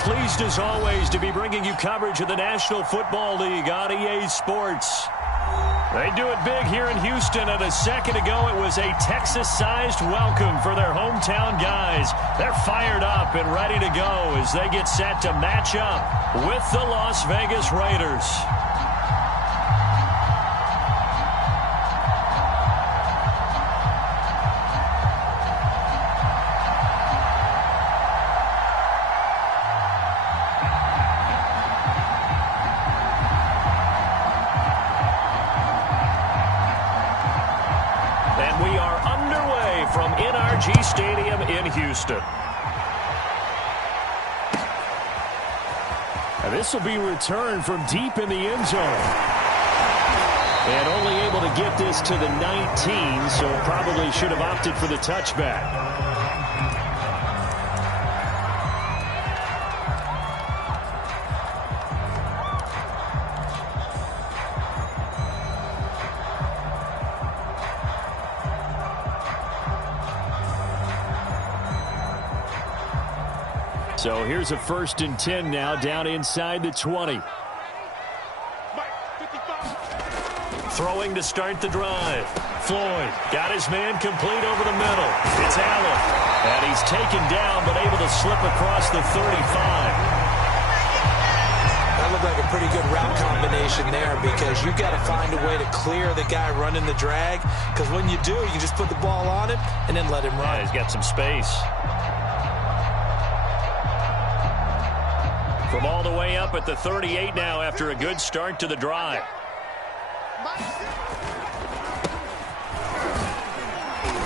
Pleased as always to be bringing you coverage of the National Football League on EA Sports. They do it big here in Houston, and a second ago it was a Texas-sized welcome for their hometown guys. They're fired up and ready to go as they get set to match up with the Las Vegas Raiders. Stadium in Houston. And this will be returned from deep in the end zone. And only able to get this to the 19, so probably should have opted for the touchback. So here's a 1st and 10 now, down inside the 20. Throwing to start the drive. Floyd got his man complete over the middle. It's Allen. And he's taken down, but able to slip across the 35. That looked like a pretty good route combination there, because you've got to find a way to clear the guy running the drag. Because when you do, you just put the ball on him and then let him run. Yeah, he's got some space. From all the way up at the 38 now after a good start to the drive.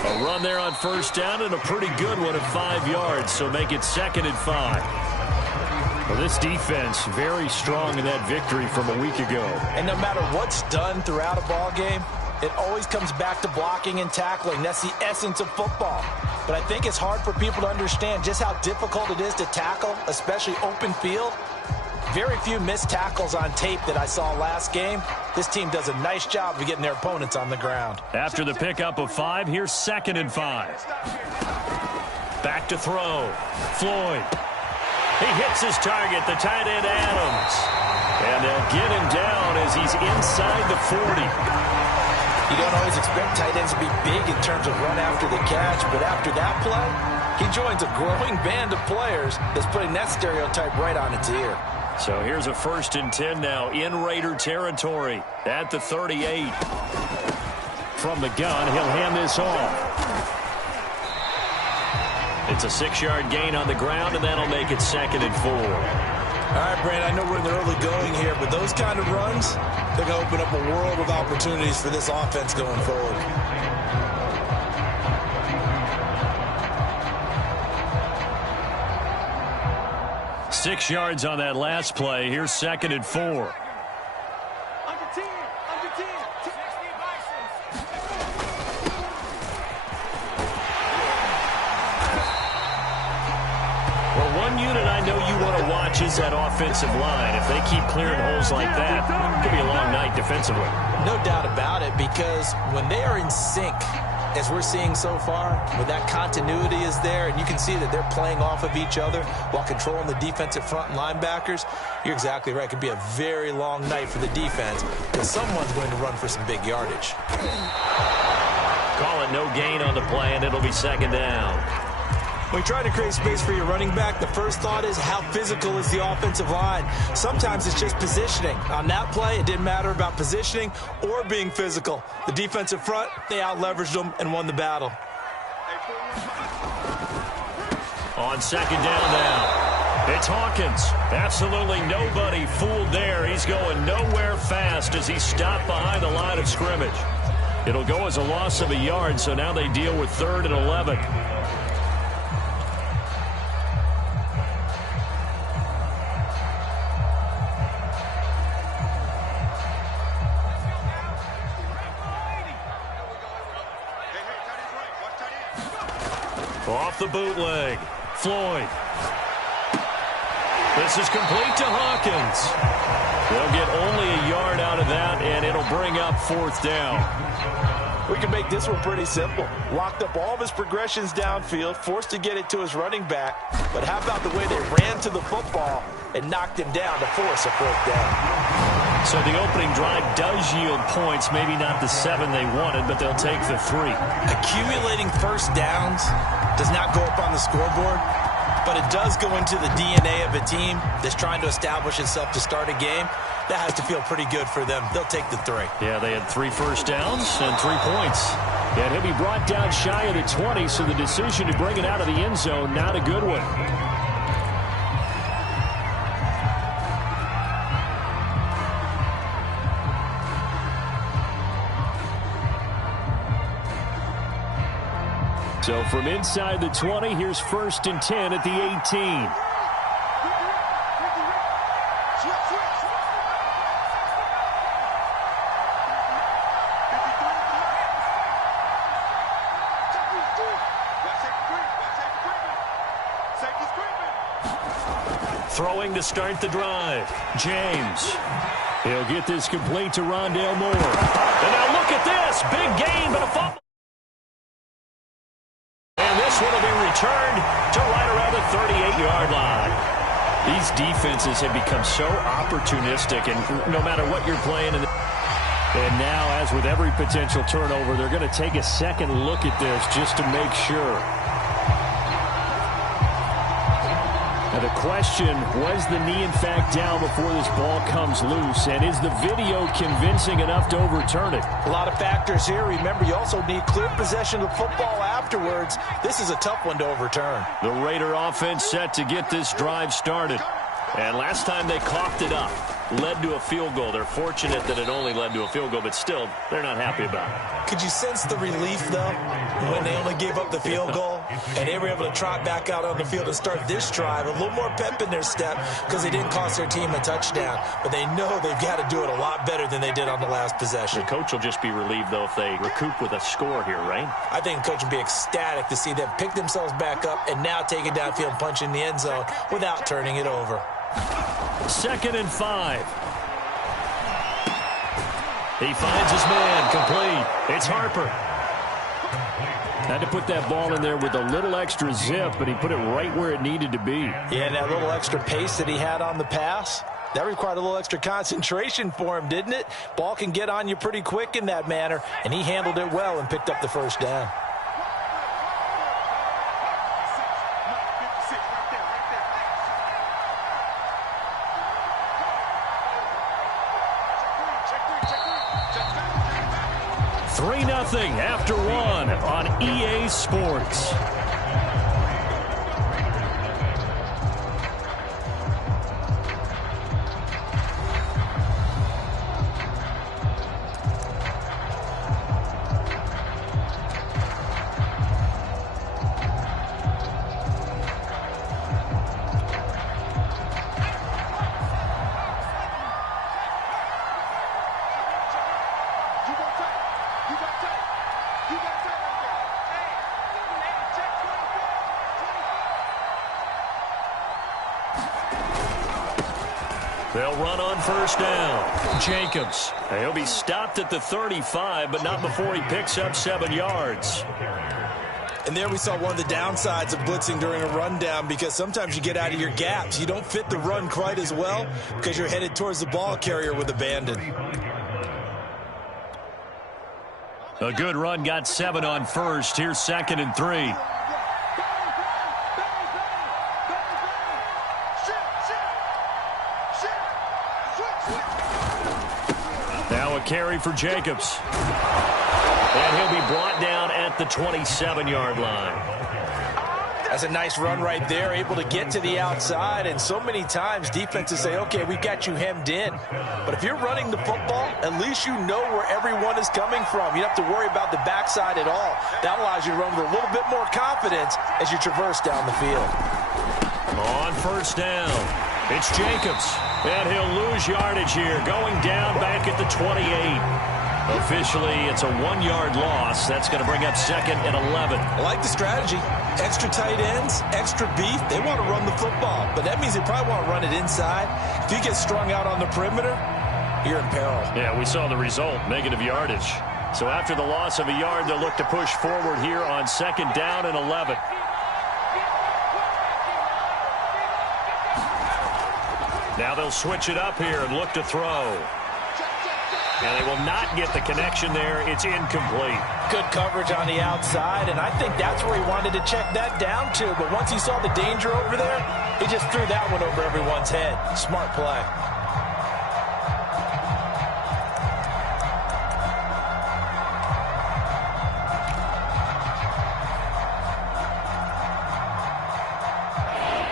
A run there on 1st down and a pretty good one of 5 yards, so make it 2nd and 5. Well, this defense very strong in that victory from a week ago. And no matter what's done throughout a ball game, it always comes back to blocking and tackling. That's the essence of football. But I think it's hard for people to understand just how difficult it is to tackle, especially open field. Very few missed tackles on tape that I saw last game. This team does a nice job of getting their opponents on the ground. After the pickup of 5, here's 2nd and 5. Back to throw. Floyd. He hits his target, the tight end Adams. And they'll get him down as he's inside the 40. You don't always expect tight ends to be big in terms of run after the catch, but after that play, he joins a growing band of players that's putting that stereotype right on its ear. So here's a 1st and 10 now in Raider territory at the 38. From the gun, he'll hand this off. It's a 6-yard gain on the ground, and that'll make it 2nd and 4. All right, Brand, I know we're in the early going here, but those kind of runs, they're going to open up a world of opportunities for this offense going forward. Six yards on that last play. Here's 2nd and 4. Under 10. Well, one unit I know you want to watch is that offensive line. If they keep clearing holes like that, it could be a long night defensively. No doubt about it, because when they are in sync, as we're seeing so far, when that continuity is there and you can see that they're playing off of each other while controlling the defensive front and linebackers, you're exactly right. It could be a very long night for the defense because someone's going to run for some big yardage. Call it no gain on the play, and it'll be 2nd down. When you try to create space for your running back, the first thought is how physical is the offensive line. Sometimes it's just positioning. On that play, it didn't matter about positioning or being physical. The defensive front, they out-leveraged them and won the battle. On 2nd down now, it's Hawkins. Absolutely nobody fooled there. He's going nowhere fast as he's stopped behind the line of scrimmage. It'll go as a loss of a yard, so now they deal with 3rd and 11. Off the bootleg. Floyd. This is complete to Hawkins. They'll get only a yard out of that, and it'll bring up 4th down. We can make this one pretty simple. Locked up all of his progressions downfield, forced to get it to his running back. But how about the way they ran to the football and knocked him down to force a fourth down? So the opening drive does yield points, maybe not the 7 they wanted, but they'll take the 3. Accumulating first downs does not go up on the scoreboard, but it does go into the DNA of a team that's trying to establish itself to start a game. That has to feel pretty good for them. They'll take the 3. Yeah, they had 3 first downs and 3 points. And he'll be brought down shy of the 20, so the decision to bring it out of the end zone, not a good one. So from inside the 20, here's 1st and 10 at the 18. Throwing to start the drive. James. He'll get this complete to Rondale Moore. And now look at this. Big gain, but a fumble. And this one will be returned to right around the 38-yard line. These defenses have become so opportunistic, and no matter what you're playing. And now, as with every potential turnover, they're going to take a second look at this just to make sure. Now the question, was the knee in fact down before this ball comes loose? And is the video convincing enough to overturn it? A lot of factors here. Remember, you also need clear possession of the football afterwards. This is a tough one to overturn. The Raider offense set to get this drive started. And last time they coughed it up, led to a field goal. They're fortunate that it only led to a field goal, but still, they're not happy about it. Could you sense the relief, though, when they only gave up the field goal and they were able to trot back out on the field and start this drive? A little more pep in their step because they didn't cost their team a touchdown, but they know they've got to do it a lot better than they did on the last possession. The coach will just be relieved, though, if they recoup with a score here, right? I think the coach will be ecstatic to see them pick themselves back up and now take it downfield and punch in the end zone without turning it over. 2nd and 5. He finds his man, complete. It's Harper. Had to put that ball in there with a little extra zip, but he put it right where it needed to be. Yeah, and that little extra pace that he had on the pass, that required a little extra concentration for him, didn't it? Ball can get on you pretty quick in that manner, and he handled it well and picked up the first down. After 1 on EA Sports. They'll run on first down. Jacobs. He'll be stopped at the 35, but not before he picks up 7 yards. And there we saw one of the downsides of blitzing during a rundown, because sometimes you get out of your gaps. You don't fit the run quite as well because you're headed towards the ball carrier with abandon. A good run got 7 on first. Here's 2nd and 3. Now a carry for Jacobs. And he'll be brought down at the 27-yard line. That's a nice run right there, able to get to the outside. And so many times defenses say, okay, we got you hemmed in. But if you're running the football, at least you know where everyone is coming from. You don't have to worry about the backside at all. That allows you to run with a little bit more confidence as you traverse down the field. On first down, it's Jacobs. And he'll lose yardage here, going down back at the 28. Officially, it's a 1-yard loss. That's going to bring up 2nd and 11. I like the strategy. Extra tight ends, extra beef. They want to run the football, but that means they probably want to run it inside. If you get strung out on the perimeter, you're in peril. Yeah, we saw the result, negative yardage. So after the loss of a yard, they'll look to push forward here on 2nd down and 11. Now they'll switch it up here and look to throw. And they will not get the connection there. It's incomplete. Good coverage on the outside, and I think that's where he wanted to check that down to. But once he saw the danger over there, he just threw that one over everyone's head. Smart play.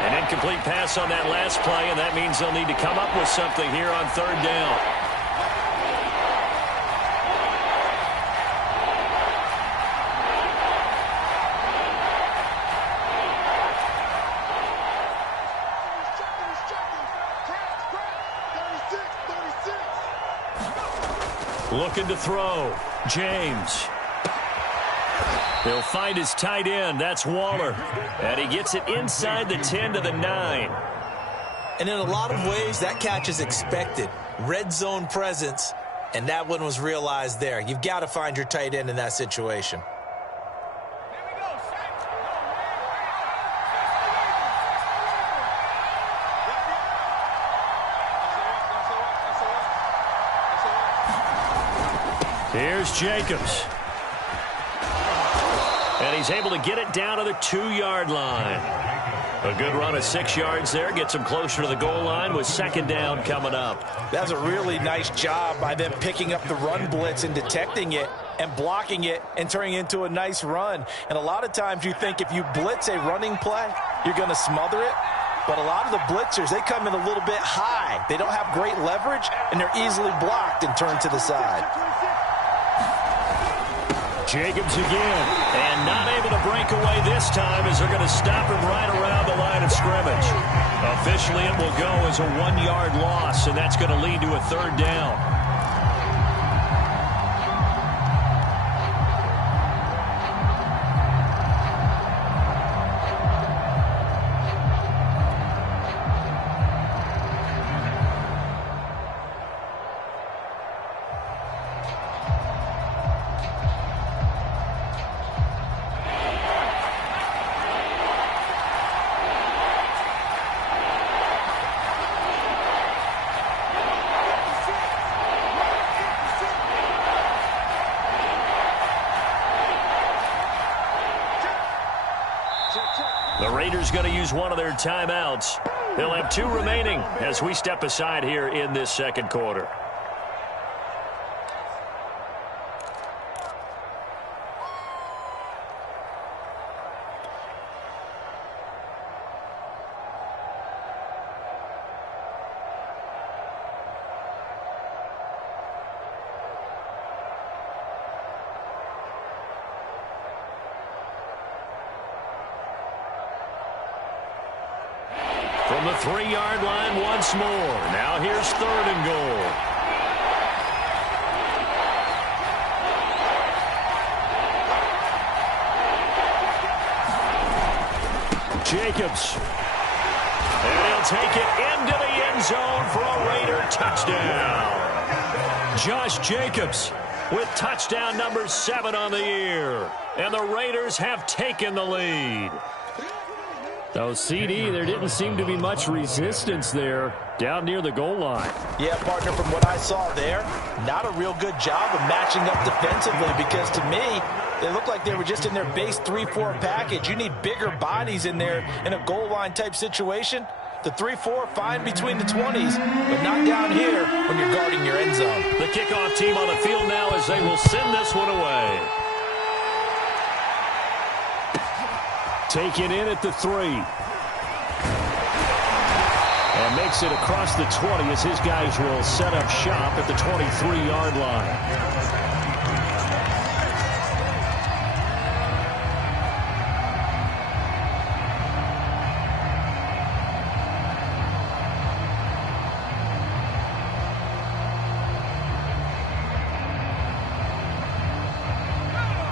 An incomplete pass on that last play, and that means they'll need to come up with something here on 3rd down. Looking to throw. James. He'll find his tight end. That's Waller. And he gets it inside the 10 to the 9. And in a lot of ways, that catch is expected. Red zone presence, and that one was realized there. You've got to find your tight end in that situation. Here's Jacobs. And he's able to get it down to the 2-yard line. A good run of 6 yards there. Gets him closer to the goal line with 2nd down coming up. That's a really nice job by them picking up the run blitz and detecting it and blocking it and turning it into a nice run. And a lot of times you think if you blitz a running play, you're going to smother it. But a lot of the blitzers, they come in a little bit high. They don't have great leverage, and they're easily blocked and turned to the side. Jacobs again, and not able to break away this time as they're going to stop him right around the line of scrimmage. Officially, it will go as a 1-yard loss, and that's going to lead to a 3rd down. The Raiders going to use one of their timeouts. They'll have 2 remaining as we step aside here in this 2nd quarter. From the 3-yard line once more. Now here's 3rd and goal. Jacobs. And he'll take it into the end zone for a Raider touchdown. Josh Jacobs with touchdown number 7 on the year. And the Raiders have taken the lead. So, CD, there didn't seem to be much resistance there down near the goal line. Yeah, partner, from what I saw there, not a real good job of matching up defensively because to me, they looked like they were just in their base 3-4 package. You need bigger bodies in there in a goal line type situation. The 3-4, fine between the 20s, but not down here when you're guarding your end zone. The kickoff team on the field now as they will send this one away. Taken in at the 3. And makes it across the 20 as his guys will set up shop at the 23-yard line.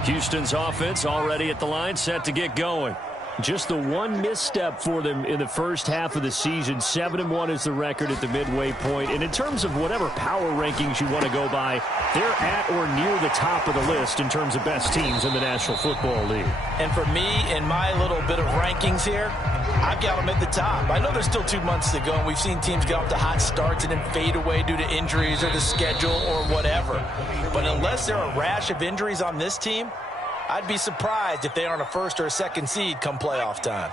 Houston's offense already at the line, set to get going. Just the one misstep for them in the first half of the season. 7-1 is the record at the midway point. And in terms of whatever power rankings you want to go by, they're at or near the top of the list in terms of best teams in the National Football League. And for me, in my little bit of rankings here, I've got them at the top. I know there's still 2 months to go, and we've seen teams get off to hot starts and then fade away due to injuries or the schedule or whatever. But unless there are a rash of injuries on this team, I'd be surprised if they aren't a first or a second seed come playoff time.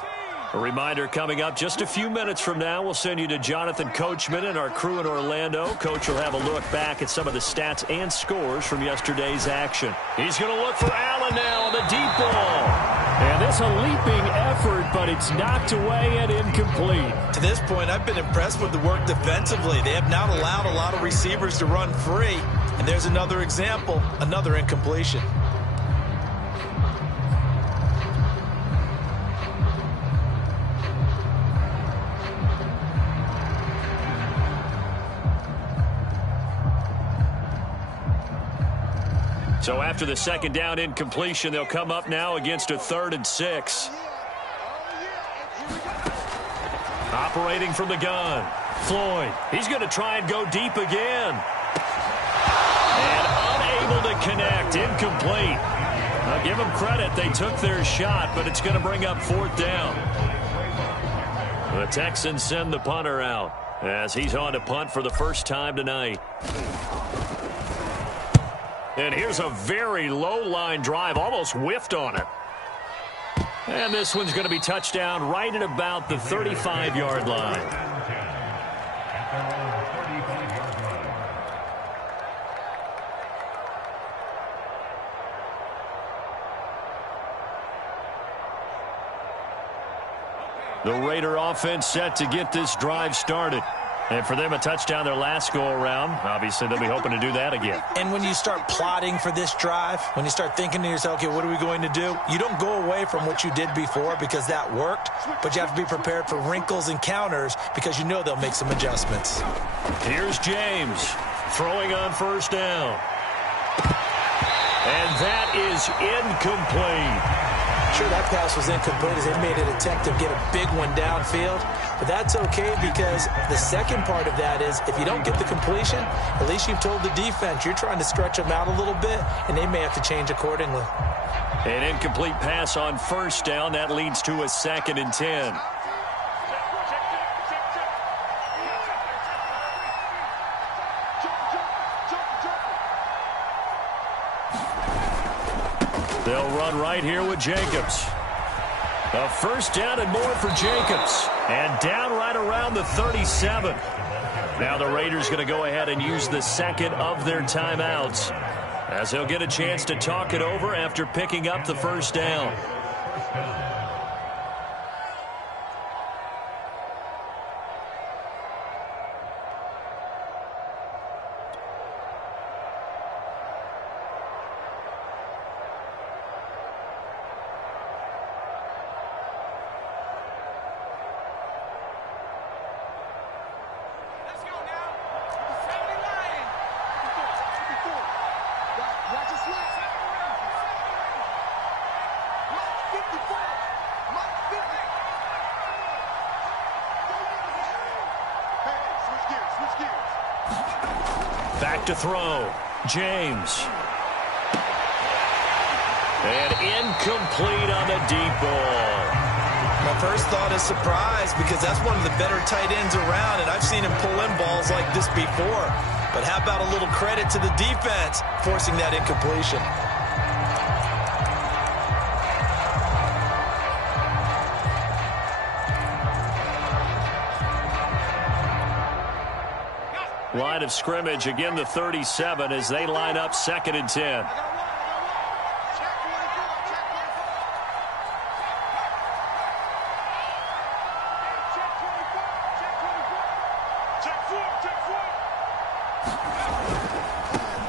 A reminder coming up just a few minutes from now. We'll send you to Jonathan Coachman and our crew in Orlando. Coach will have a look back at some of the stats and scores from yesterday's action. He's going to look for Allen now on the deep ball. And that's a leaping effort, but it's knocked away and incomplete. To this point, I've been impressed with the work defensively. They have not allowed a lot of receivers to run free. And there's another example, another incompletion. So after the second down incompletion, they'll come up now against a 3rd and 6. Operating from the gun, Floyd. He's going to try and go deep again. And unable to connect, incomplete. I'll give them credit. They took their shot, but it's going to bring up 4th down. The Texans send the punter out as he's on to punt for the first time tonight. And here's a very low-line drive, almost whiffed on it. And this one's going to be touchdown right at about the 35-yard line. The Raider offense set to get this drive started. And for them, a touchdown their last go-around. Obviously, they'll be hoping to do that again. And when you start plotting for this drive, when you start thinking to yourself, okay, what are we going to do? You don't go away from what you did before because that worked, but you have to be prepared for wrinkles and counters because you know they'll make some adjustments. Here's James throwing on first down. And that is incomplete. Sure, that pass was incomplete as they made an attempt to get a big one downfield. But that's okay because the second part of that is if you don't get the completion, at least you've told the defense you're trying to stretch them out a little bit, and they may have to change accordingly. An incomplete pass on first down. That leads to a 2nd and 10. They'll run right here with Jacobs. A first down and more for Jacobs. And down right around the 37. Now the Raiders going to go ahead and use the second of their timeouts as they'll get a chance to talk it over after picking up the first down. Back to throw. James. And incomplete on the deep ball. My first thought is surprise because that's one of the better tight ends around, and I've seen him pull in balls like this before. But how about a little credit to the defense forcing that incompletion? Line of scrimmage, again the 37 as they line up 2nd and 10.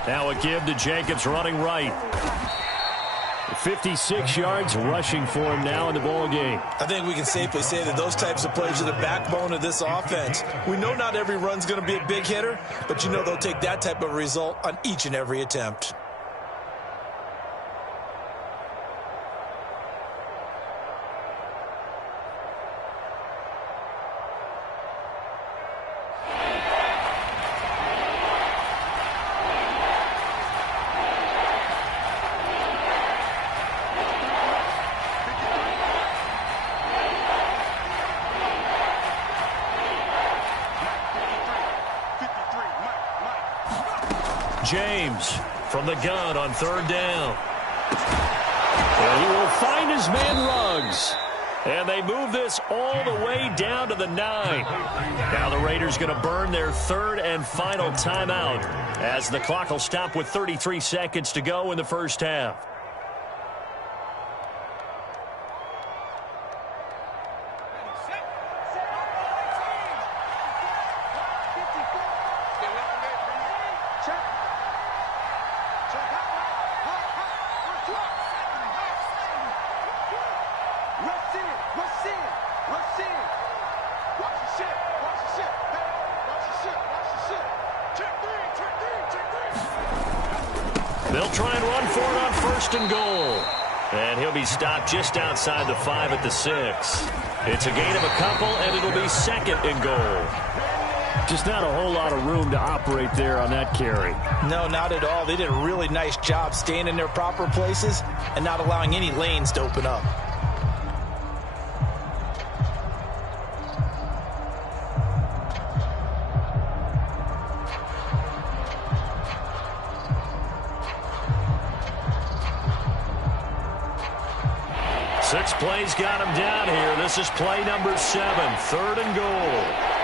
Now a give to Jacobs running right. 56 yards rushing for him now in the ball game. I think we can safely say that those types of plays are the backbone of this offense. We know not every run's going to be a big hitter, but you know they'll take that type of result on each and every attempt. James from the gun on 3rd down. And he will find his man Ruggs. And they move this all the way down to the 9. Now the Raiders going to burn their 3rd and final timeout as the clock will stop with 33 seconds to go in the first half. They'll try and run for it on 1st and goal. And he'll be stopped just outside the 5 at the 6. It's a gain of a couple, and it'll be 2nd and goal. Just not a whole lot of room to operate there on that carry. No, not at all. They did a really nice job staying in their proper places and not allowing any lanes to open up. Six plays got him down here. This is play number 7, 3rd and goal.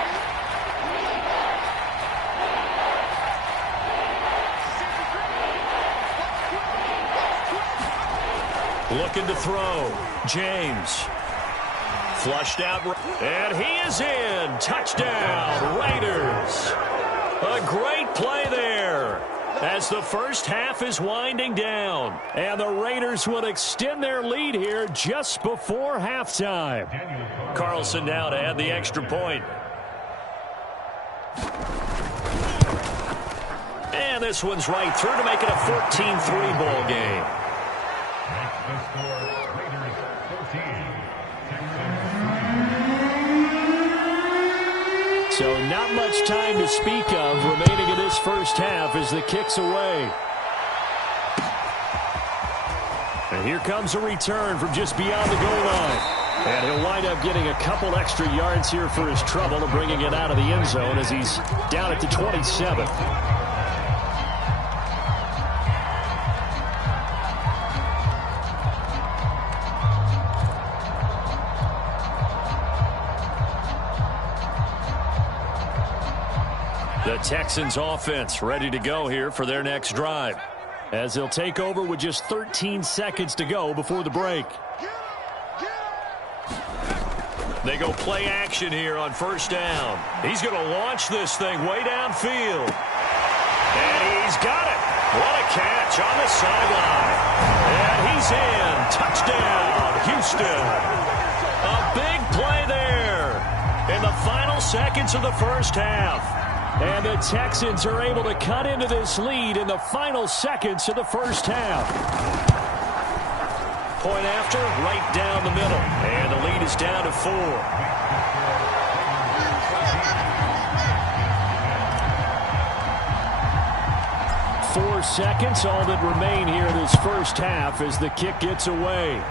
Looking to throw. James. Flushed out. And he is in. Touchdown, Raiders. A great play there as the first half is winding down. And the Raiders will extend their lead here just before halftime. Carlson now to add the extra point. And this one's right through to make it a 14-3 ball game. So not much time to speak of remaining in this first half as the kick's away. And here comes a return from just beyond the goal line. And he'll wind up getting a couple extra yards here for his trouble and bringing it out of the end zone as he's down at the 27. The Texans offense ready to go here for their next drive, as they'll take over with just 13 seconds to go before the break. They go play action here on 1st down. He's going to launch this thing way downfield. And he's got it. What a catch on the sideline. And he's in. Touchdown, Houston. A big play there in the final seconds of the first half. And the Texans are able to cut into this lead in the final seconds of the first half. Point after, right down the middle. And the lead is down to 4. 4 seconds, all that remain here in this first half as the kick gets away.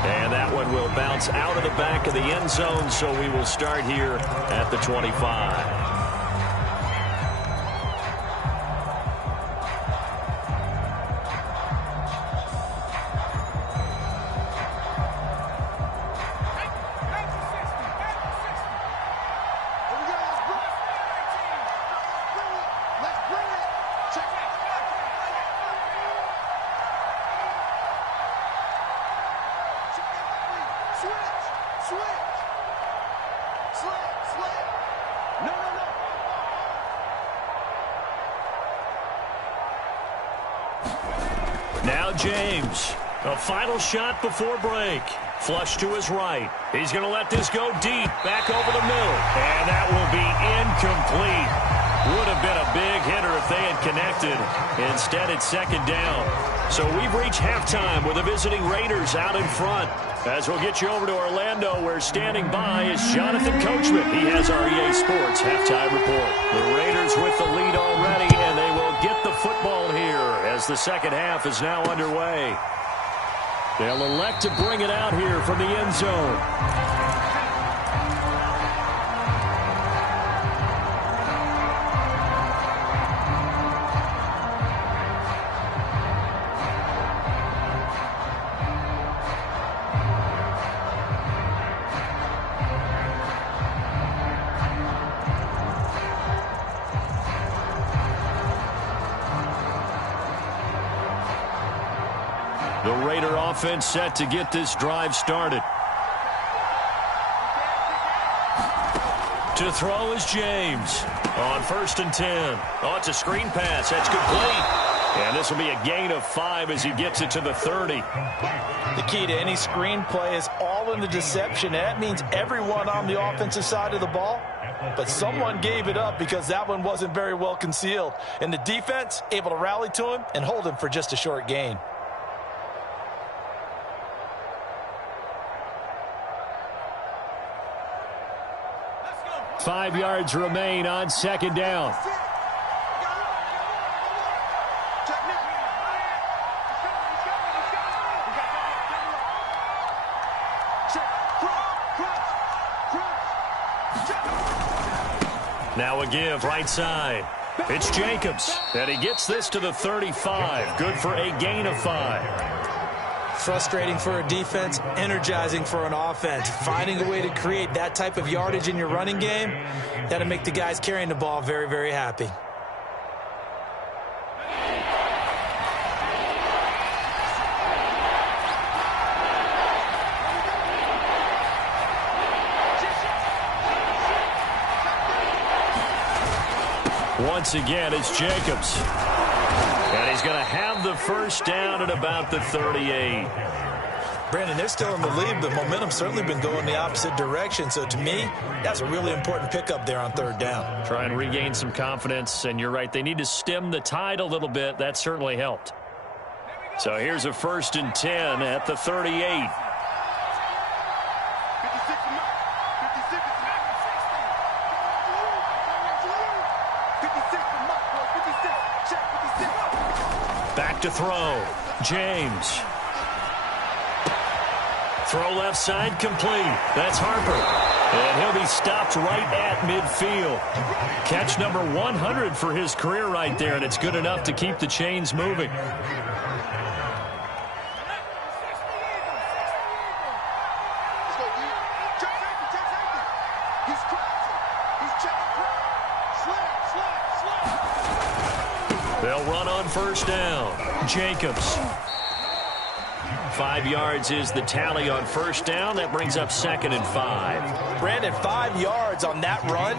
And that one will bounce out of the back of the end zone, so we will start here at the 25. Now James, a final shot before break. Flush to his right. He's going to let this go deep, back over the middle. And that will be incomplete. Would have been a big hitter if they had connected. Instead, it's 2nd down. So we've reached halftime with the visiting Raiders out in front. As we'll get you over to Orlando, where standing by is Jonathan Coachman. He has our EA Sports halftime report. The Raiders with the lead already, and they will get the football here as the second half is now underway. They'll elect to bring it out here from the end zone. The Raider offense set to get this drive started. To throw is James. On 1st and 10. Oh, it's a screen pass. That's complete. And this will be a gain of 5 as he gets it to the 30. The key to any screen play is all in the deception. And that means everyone on the offensive side of the ball. But someone gave it up because that one wasn't very well concealed. And the defense able to rally to him and hold him for just a short gain. Let's go. 5 yards remain on 2nd down. Now a give right side. It's Jacobs. And he gets this to the 35. Good for a gain of 5. Frustrating for a defense, energizing for an offense. Finding a way to create that type of yardage in your running game, that'll make the guys carrying the ball very, very happy. Once again, it's Jacobs. And he's going to have the first down at about the 38. Brandon, they're still in the lead, but momentum's certainly been going the opposite direction. So to me, that's a really important pickup there on 3rd down. Try and regain some confidence, and you're right. They need to stem the tide a little bit. That certainly helped. So here's a 1st and 10 at the 38. Back to throw. James. Throw left side complete. That's Harper. And he'll be stopped right at midfield. Catch number 100 for his career right there, and it's good enough to keep the chains moving. They'll run on 1st down. Jacobs. 5 yards is the tally on 1st down. That brings up 2nd and 5. Brandon, 5 yards on that run.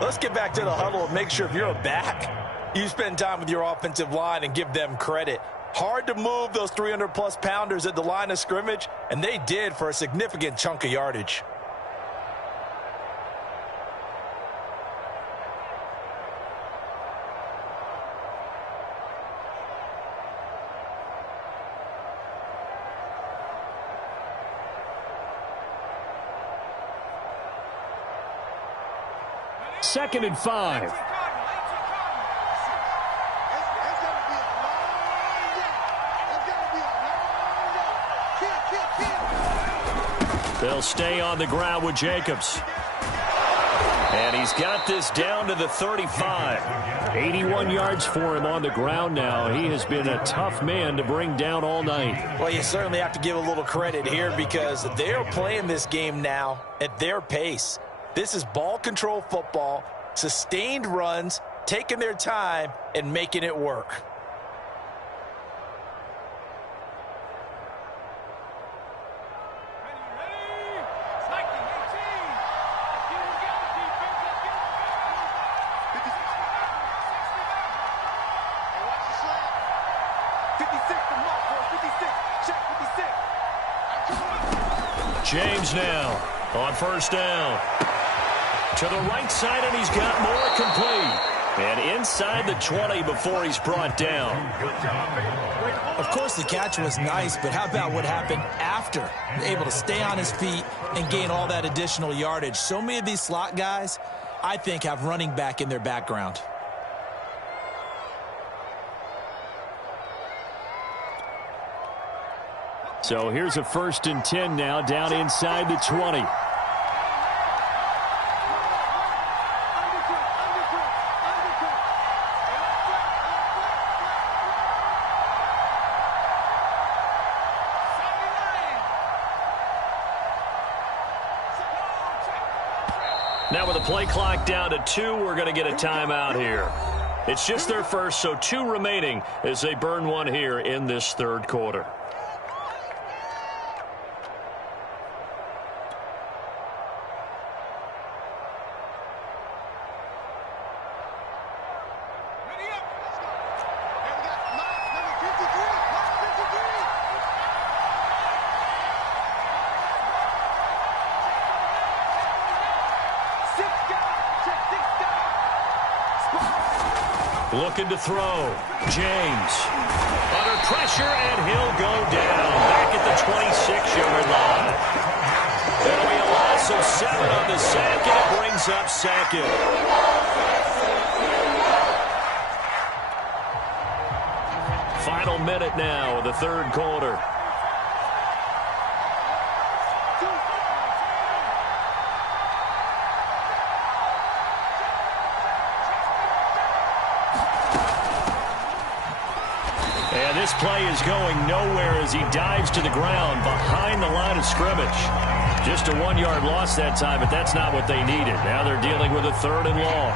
Let's get back to the huddle and make sure if you're a back, you spend time with your offensive line and give them credit. Hard to move those 300-plus pounders at the line of scrimmage, and they did for a significant chunk of yardage. Second and 5. They'll stay on the ground with Jacobs. And he's got this down to the 35. 81 yards for him on the ground now. He has been a tough man to bring down all night. Well, you certainly have to give a little credit here because they're playing this game now at their pace. This is ball control football, sustained runs, taking their time, and making it work. James now on 1st down. To the right side, and he's got more complete. And inside the 20 before he's brought down. Of course, the catch was nice, but how about what happened after? Able to stay on his feet and gain all that additional yardage. So many of these slot guys, I think, have running back in their background. So here's a 1st and 10 now down inside the 20. Now with the play clock down to 2, we're going to get a timeout here. It's just their first, so 2 remaining as they burn one here in this 3rd quarter. Looking to throw. James. Under pressure, and he'll go down. Back at the 26-yard line. That'll be a loss of 7 on the sack, and it brings up second. Final minute now of the third quarter. And this play is going nowhere as he dives to the ground behind the line of scrimmage. Just a 1-yard loss that time, but that's not what they needed. Now they're dealing with a 3rd and long.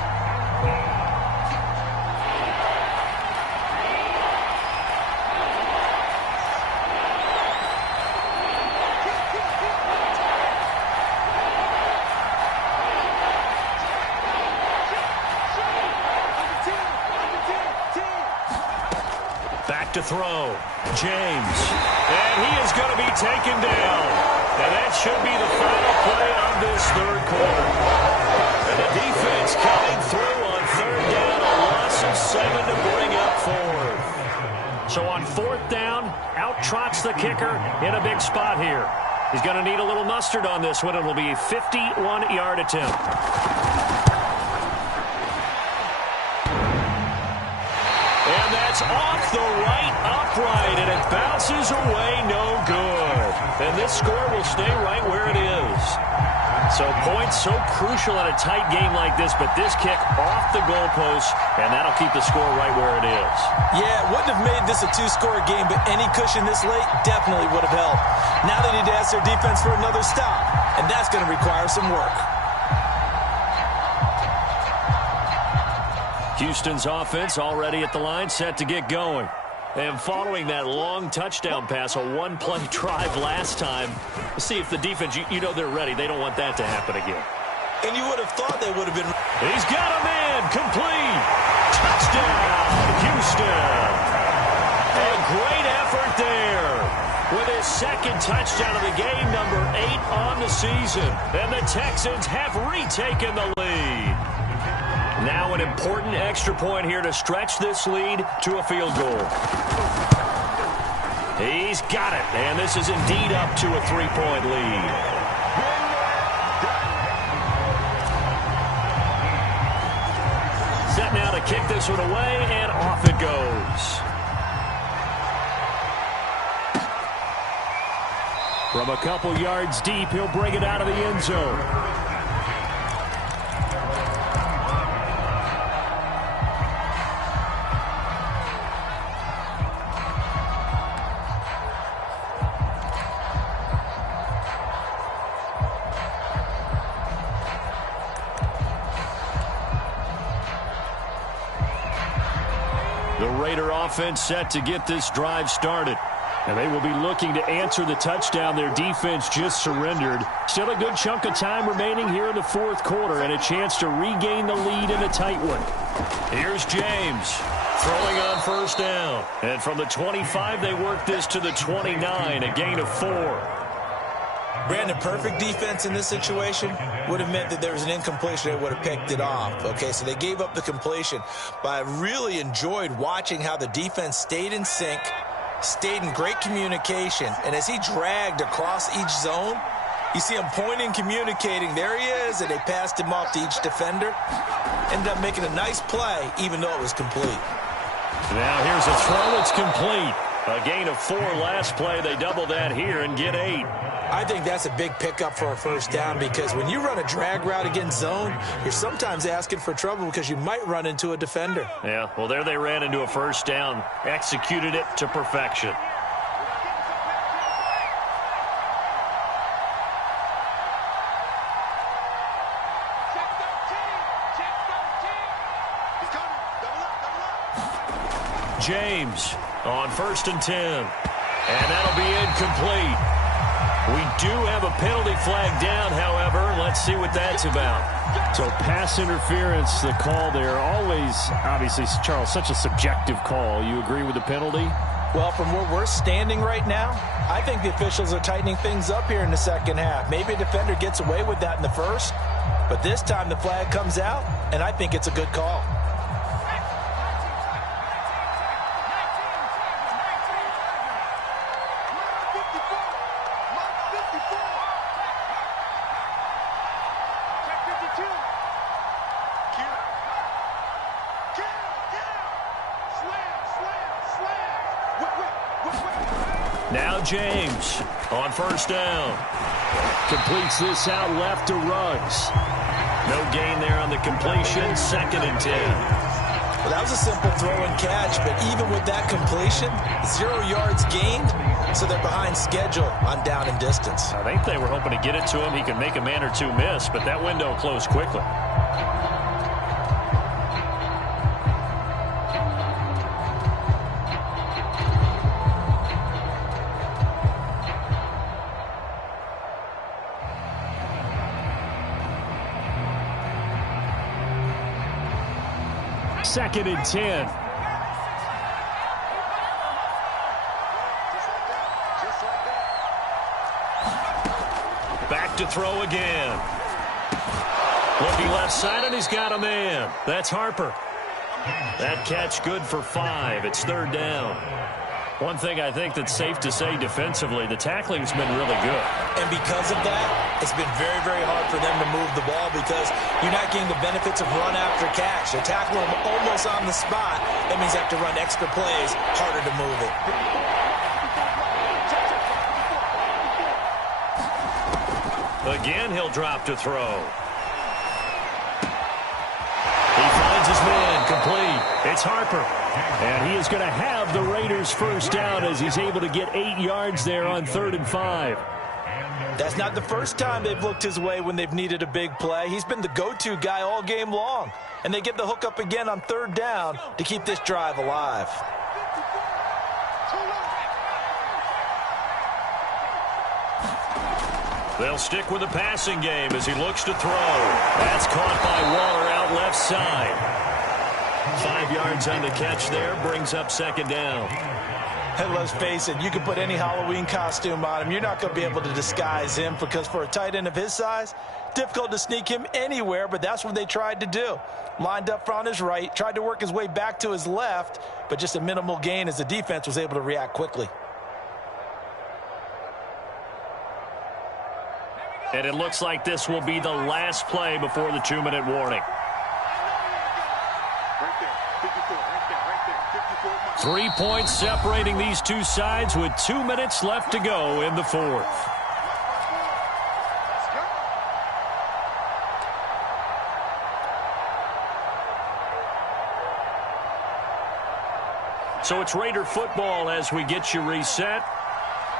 Back to throw. James. And he is going to be taken down. And that should be the final play of this third quarter. And the defense coming through on 3rd down, a loss of 7 to bring up 4th. So on 4th down, out trots the kicker in a big spot here. He's going to need a little mustard on this one. It will be a 51-yard attempt. And that's off the right upright, and it bounces away no good. And this score will stay right where it is. So points so crucial in a tight game like this, but this kick off the goalpost, and that'll keep the score right where it is. Yeah, it wouldn't have made this a 2-score game, but any cushion this late definitely would have helped. Now they need to ask their defense for another stop, and that's going to require some work. Houston's offense already at the line, set to get going. And following that long touchdown pass, a 1-play drive last time, see if the defense, you know they're ready. They don't want that to happen again. And you would have thought they would have been. He's got a man, complete. Touchdown, Houston. A great effort there with his 2nd touchdown of the game, number 8 on the season. And the Texans have retaken the lead. Now an important extra point here to stretch this lead to a field goal. He's got it, and this is indeed up to a 3-point lead. Set now to kick this one away, and off it goes. From a couple yards deep, he'll bring it out of the end zone. The Raider offense set to get this drive started. And they will be looking to answer the touchdown their defense just surrendered. Still a good chunk of time remaining here in the 4th quarter and a chance to regain the lead in a tight one. Here's James throwing on 1st down. And from the 25, they work this to the 29, a gain of 4. Brandon, perfect defense in this situation would have meant that there was an incompletion that would have picked it off. Okay, so they gave up the completion. But I really enjoyed watching how the defense stayed in sync, stayed in great communication, and as he dragged across each zone, you see him pointing, communicating. There he is, and they passed him off to each defender. Ended up making a nice play, even though it was complete. Now here's a throw. It's complete. A gain of 4 last play. They double that here and get 8. I think that's a big pickup for a 1st down because when you run a drag route against zone, you're sometimes asking for trouble because you might run into a defender. Yeah, well, there they ran into a 1st down, executed it to perfection. James on 1st and 10. And that'll be incomplete. We do have a penalty flag down, however. Let's see what that's about. So pass interference, the call there. Always, obviously, Charles, such a subjective call. You agree with the penalty? Well, from where we're standing right now, I think the officials are tightening things up here in the 2nd half. Maybe a defender gets away with that in the 1st, but this time the flag comes out, and I think it's a good call. Now James on first down. Completes this out left to Ruggs. No gain there on the completion. 2nd and 10. Well, that was a simple throw and catch, but even with that completion, 0 yards gained, so they're behind schedule on down and distance. I think they were hoping to get it to him. He could make a man or two miss, but that window closed quickly. Second and 10. Back to throw again. Looking left side, and he's got a man. That's Harper. That catch good for 5. It's 3rd down. One thing I think that's safe to say defensively, the tackling's been really good. And because of that, it's been very, very hard for them to move the ball because you're not getting the benefits of run after catch. They're tackling them almost on the spot. That means they have to run extra plays, harder to move it. Again, he'll drop to throw. He finds his man, complete. It's Harper. And he is going to have the Raiders first down as he's able to get 8 yards there on 3rd and 5. That's not the first time they've looked his way when they've needed a big play. He's been the go-to guy all game long. And they get the hook up again on 3rd down to keep this drive alive. They'll stick with the passing game as he looks to throw. That's caught by Waller out left side. 5 yards on the catch there, brings up 2nd down. And let's face it, you can put any Halloween costume on him. You're not going to be able to disguise him because for a tight end of his size, difficult to sneak him anywhere, but that's what they tried to do. Lined up on his right, tried to work his way back to his left, but just a minimal gain as the defense was able to react quickly. And it looks like this will be the last play before the 2-minute warning. 3 points separating these two sides with 2 minutes left to go in the 4th. So it's Raider football as we get you reset.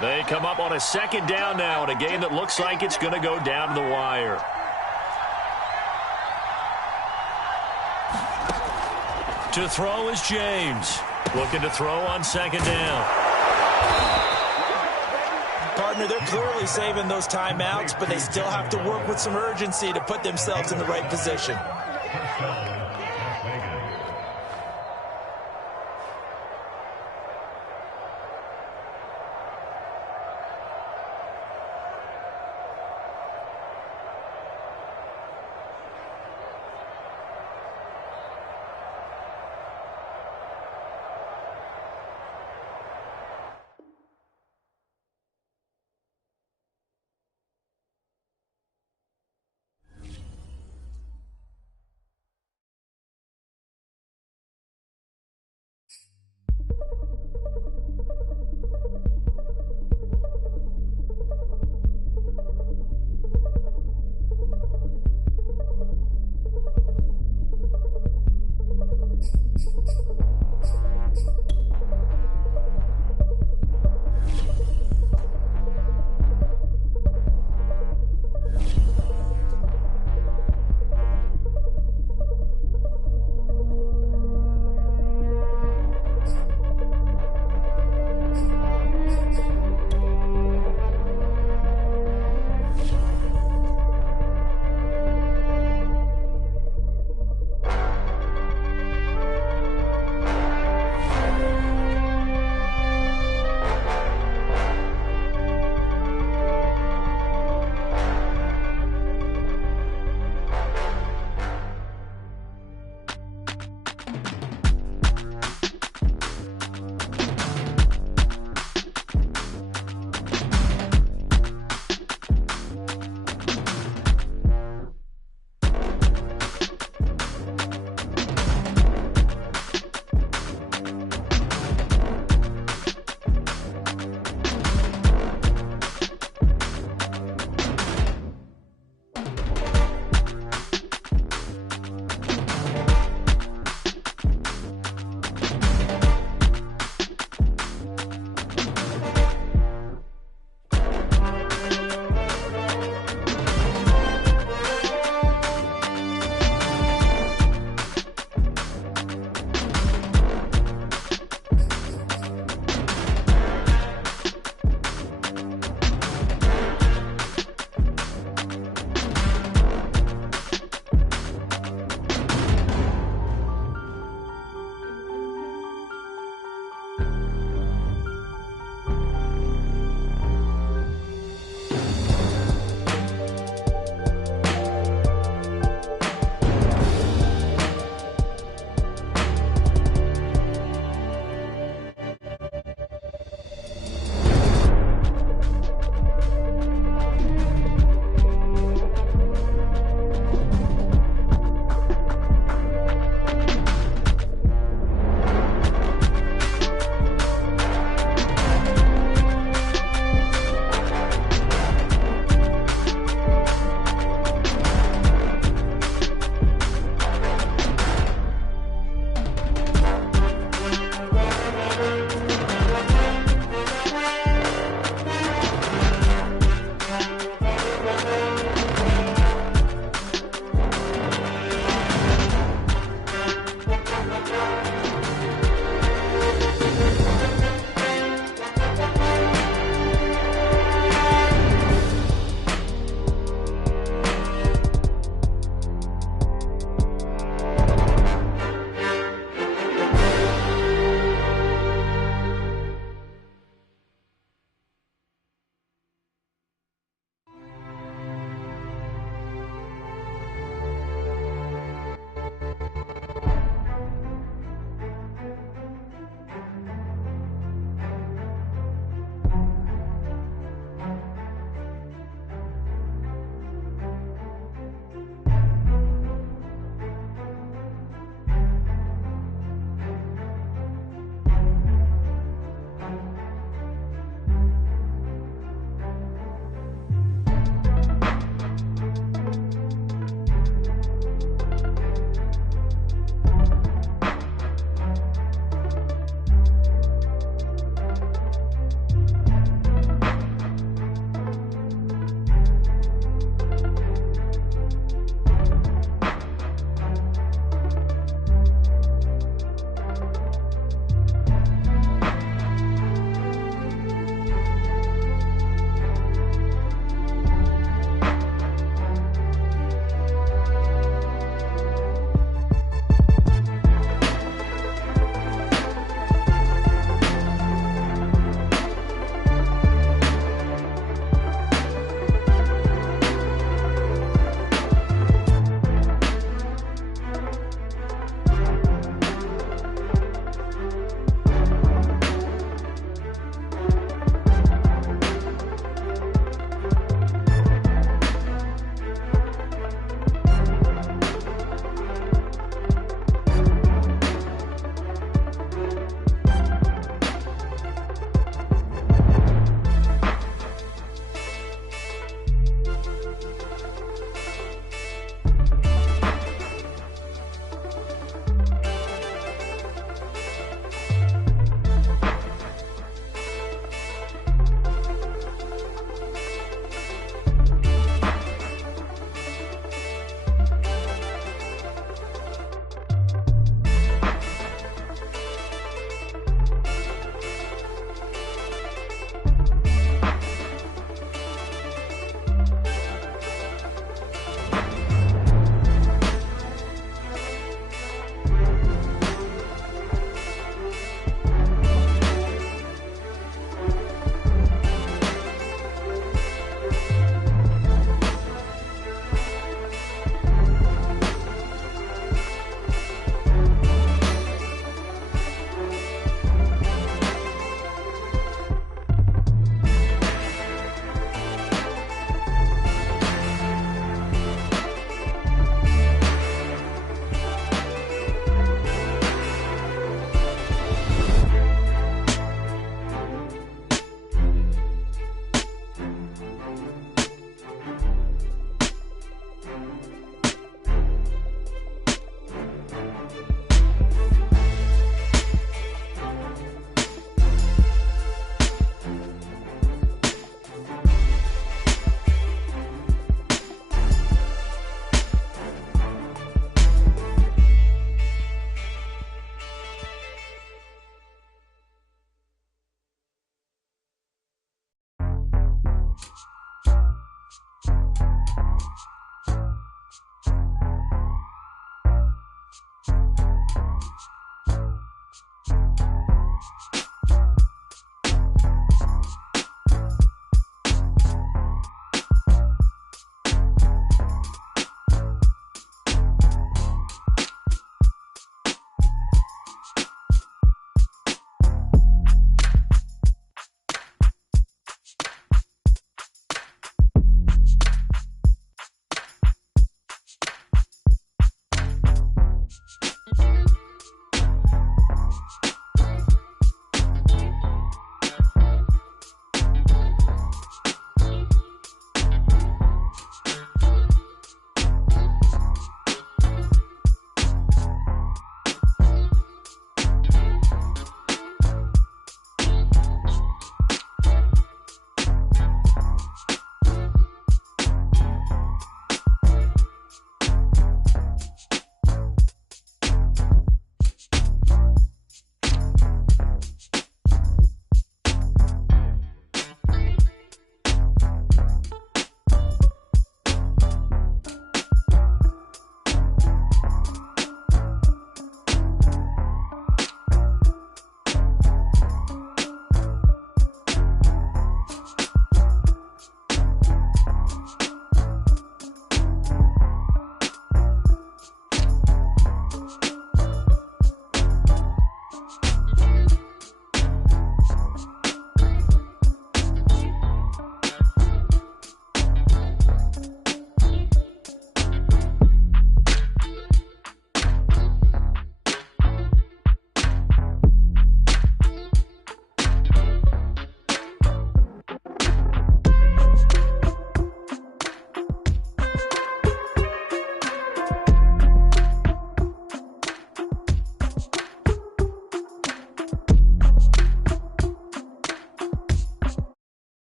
They come up on a 2nd down now in a game that looks like it's going to go down to the wire. To throw is James. Looking to throw on 2nd down. Partner, they're clearly saving those timeouts, but they still have to work with some urgency to put themselves in the right position.